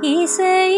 一岁。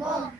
Bye.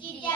Thank you,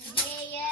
Yeah, yeah.